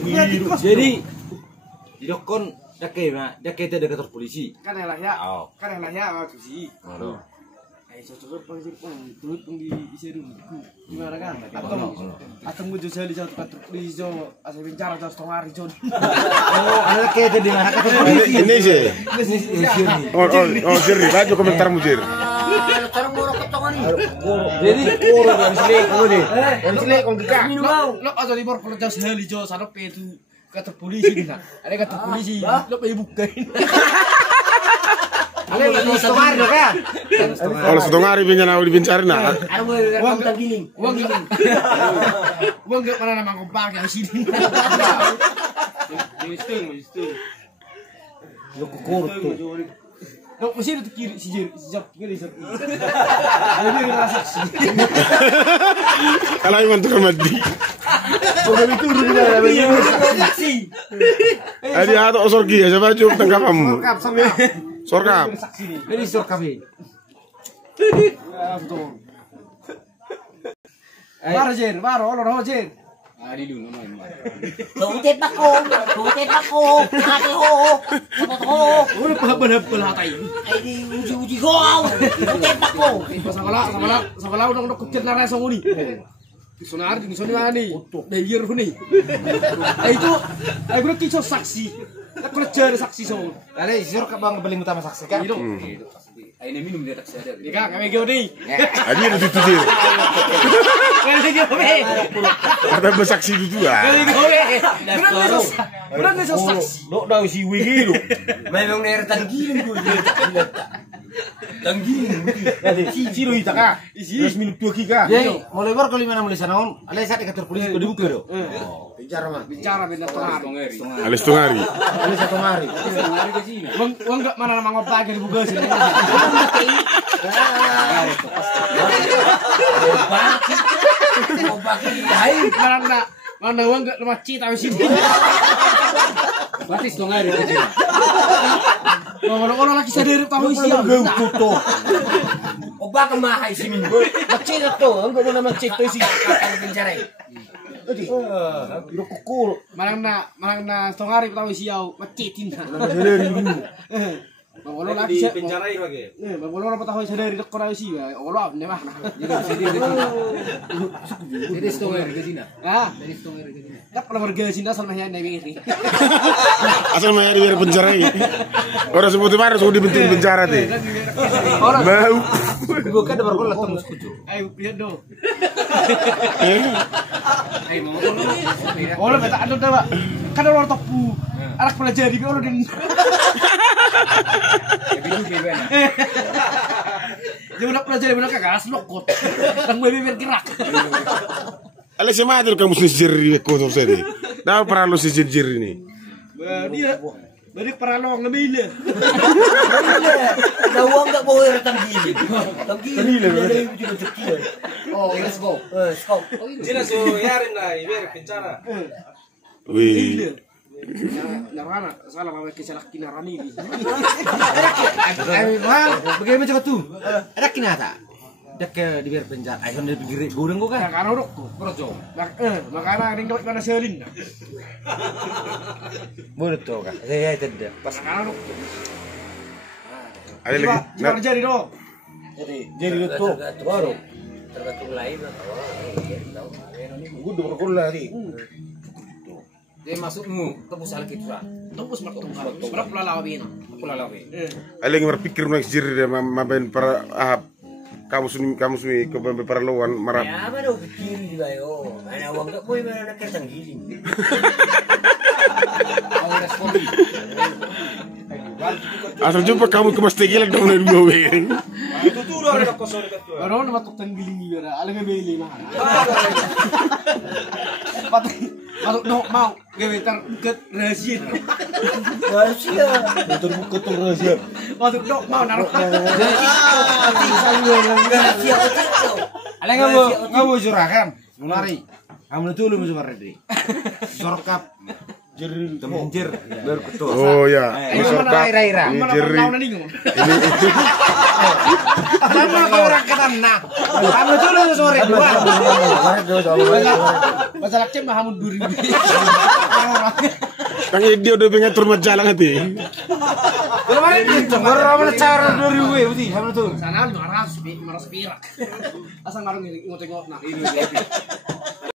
Jadi kon dake itu ada kantor polisi. Kan elah ya. Kan elah ya mau polisi. Cocok polisi turut di isi dulu. Gimana kan? Atau mau jual di kantor polisi asal bicara terus tongari John. Ada kayak di mana kantor polisi. Ini sih. Oh, Jerry, baju komentar Mujir. Sekarang mau rokok tongan nih. Jadi kurang yang selek ini. Yang selek kong kita. Lo atau di bawah kalau jauh sekali jauh sana itu kantor polisi kita. Ada kantor polisi. Lo pergi bukain. Ada yang setengah dong kan? Kalau setengah hari pinjana di Bincarin nah. Uang giling. Uang gak pernah nama kompak yang sini. Mistung. Lo kukur tuh. Lo mesti itu kiri kiri. Jadi rasa sih. Kalau iman tuh mati. Udah diturun dia Saksi. Adi atau sorgi ya siapa cukup tengah kamu. Sorkap. Ini sorkap ini. Baru, orang Roger. Adi dulu main. Tutet bako. Ate ho. Udah belah tai. Ini uji ho. Tutet bako. Sama udah kecil nara songuni. Sonar di mana nih? Bayar nih. Itu, aku udah kisah saksi. Aku kerja saksi song. Ada sorkap bang paling utama saksi kan? Ini minum di atas ada. Iya, kami gini. Adi ada itu sih. Kami gini. Ada bersaksi itu juga. Kami gini. Udah nggak saksi. Lo tahu si Wigi lo. Memang ner tanggilin gue. Tanggilin. Si lo itu kak. Terus minum 2 giga. Jadi mulai baru kali mana mulai sana on. Ada saat di kantor polisi kau dibuka do. Bicara benar tengah. Alis setengah hari. Ada 1 hari. Uang nggak mana nama ngopak yang dibuka sini. Mana uang nggak rumah cita di sini. Berarti setengah hari aja. Orang lagi sadar tahu isi. Oba kemahai sih min. Macet tu, enggak mau nama macet tu sih. Kalau penjara. Jadi, lo kukur. Malang na setengah hari tahu isi au macetin. Bang Olo lagi di penjara ini lagi. Bang Olo apa tahu sadar di kora isi ya. Olo ne mah. Jadi setengah hari ke sini. Ah, Dari setengah hari ke sini. tak pernah pergi sini asal mahnya naik ini. Asal mayar biar penjara ini. Orang sebut mana sudah dibentuk penjara deh. Orang Mau. Bukan ada berkolah tembus kucu. ayo lihat do. Ayo mau dulu. Olo beta ado dah. Kan orang topu. Anak pelajari bi olo din. Itu bebena. Dia udah pelajari benar kagak asal lokot. Tang bebe gerak. Alis siapa itu kamu sendiri kotor sendiri. Dah pernah lu sendiri ini. Dia dari peralong ngebile. Ada uang nggak boleh tanggilin. Tanggilin. Oh, let's go. Stop. Sini so yarin lah, biar penjara. Wih. Narana salah mau kecelak kinarani ini. Bagaimana coba tuh? Ada kinata. Dek di biar penjara. Ayo di pinggir gudang gua kan. Karena uruk tuh. Projo. Makanya ring dapat mana selin. Boleh tuh kan. Saya tidak. Pas Karena uruk tuh. Ada lagi. Coba jadi do. jadi itu baru. Tergantung lain lah. Gua udah berkolah tadi. Dia masukmu tebus alkitra. Tembus martung. Berapa lalawin? Aku lalawe. Ada yang berpikir nak sendiri dia main para kamu sini ke para lawan marah. Ya mana pikirin juga yo. Mana uang nggak boleh mana nak tanggilin. Mau respon. Asal jumpa kamu ke Mas Tegil dong dari dua weng. Itu tuh udah ada kosong dekat tuh. Baru nama tuk tanggiling ni bera. Alang ngebeli mah. Patut no mau gawe terbuka rahasia. Rahasia. Terbuka tuh rahasia. Patut no mau naruh. Rahasia kecil. Ada nggak mau juragan? Mulari. Kamu itu lu masuk berarti. Sorkap. Jeril temenjer baru ketua. Oh ya. Ini sorkap. Ini jeri. Ini Sama kau orang kena. Kamu itu lu sore dua. Masalah cem Mahamud 2000. Kang dia udah pengen turun jalan nanti. Kalau mana itu, baru mana cara 2000 berarti, hamil tuh. Sana 500 pirak. Asal ngarung ngoteng-ngoteng. Nah, ini